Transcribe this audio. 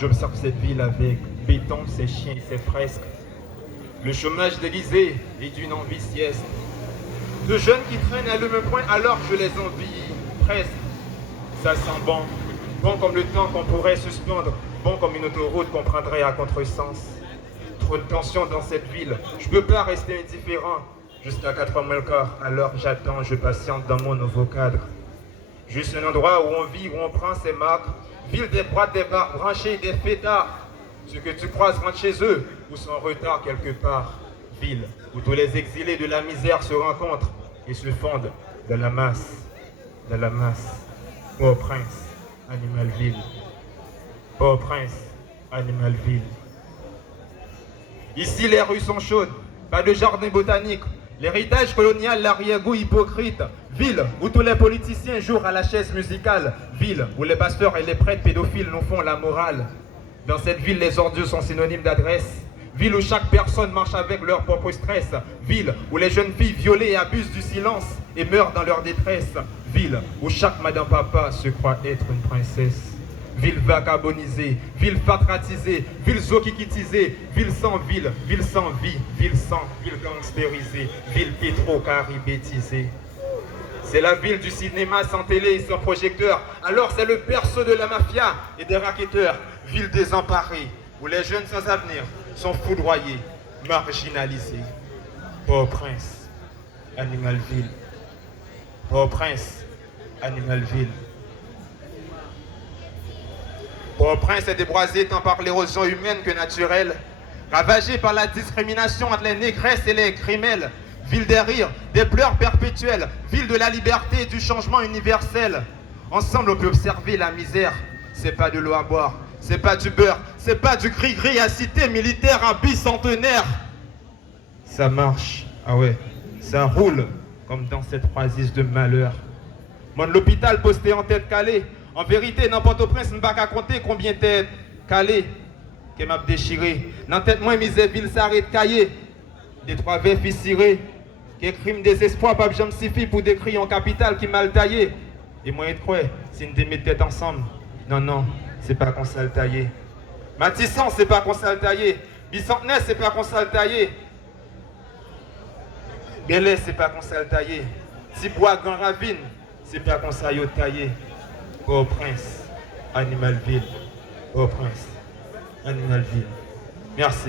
J'observe cette ville avec béton, ses chiens et ses fresques. Le chômage déguisé et d'une envie sieste. De jeunes qui traînent à le point alors que je les envie presque. Ça sent bon, bon comme le temps qu'on pourrait suspendre, bon comme une autoroute qu'on prendrait à contresens. Trop de tension dans cette ville, je peux pas rester indifférent. Jusqu'à 4 mois le corps, alors j'attends, je patiente dans mon nouveau cadre. Juste un endroit où on vit, où on prend ses marques. Ville des boîtes, des bars branchés, des fêtards. Ceux que tu croises rentrent chez eux ou sont en retard quelque part. Ville où tous les exilés de la misère se rencontrent et se fondent dans la masse. Dans la masse. Port-au-Prince, Animalville. Port-au-Prince, Animalville. Ici, les rues sont chaudes, pas de jardin botanique. L'héritage colonial, l'arrière-goût hypocrite. Ville où tous les politiciens jouent à la chaise musicale. Ville où les pasteurs et les prêtres pédophiles nous font la morale. Dans cette ville, les ordures sont synonymes d'adresse. Ville où chaque personne marche avec leur propre stress. Ville où les jeunes filles violées abusent du silence et meurent dans leur détresse. Ville où chaque madame papa se croit être une princesse. Ville vagabondisée, ville fatratisée, ville zokikitisée, ville sans ville, ville sans vie, ville sans, ville gangstérisée, ville pétro-caribétisée. C'est la ville du cinéma sans télé et sans projecteur. Alors c'est le berceau de la mafia et des racketteurs. Ville désemparée, où les jeunes sans avenir sont foudroyés, marginalisés. Port-au-Prince, Animalville. Port-au-Prince, Animalville. Port-au-Prince est déboisé tant par l'érosion humaine que naturelle, ravagé par la discrimination entre les négresses et les crimelles, ville des rires, des pleurs perpétuels, ville de la liberté et du changement universel. Ensemble, on peut observer la misère. C'est pas de l'eau à boire, c'est pas du beurre, c'est pas du gris-gris à cité militaire à bicentenaire. Ça marche, ah ouais, ça roule comme dans cette oasis de malheur. Mon l'hôpital posté en tête calée. En vérité, dans Port-au-Prince, je ne peux pas compter combien de têtes calées que m'a déchiré. Dans tête moi, misère ville s'arrête caillé. Des trois verres fissirés. Qui crime désespoir, pas jamais suffit pour décrire en capital qui mal taillé. Et moi, je crois, si nous mettons tête ensemble. Non, non, c'est pas qu'on s'est taillé. Matisson, c'est pas qu'on s'est taillé. Bicentenaire, c'est pas qu'on s'est taillé. Belay, c'est pas qu'on s'est taillé. Tibois, Grand Ravine, c'est pas qu'on s'est taillé. Port-au-Prince, Animalville. Port-au-Prince, Animalville. Merci.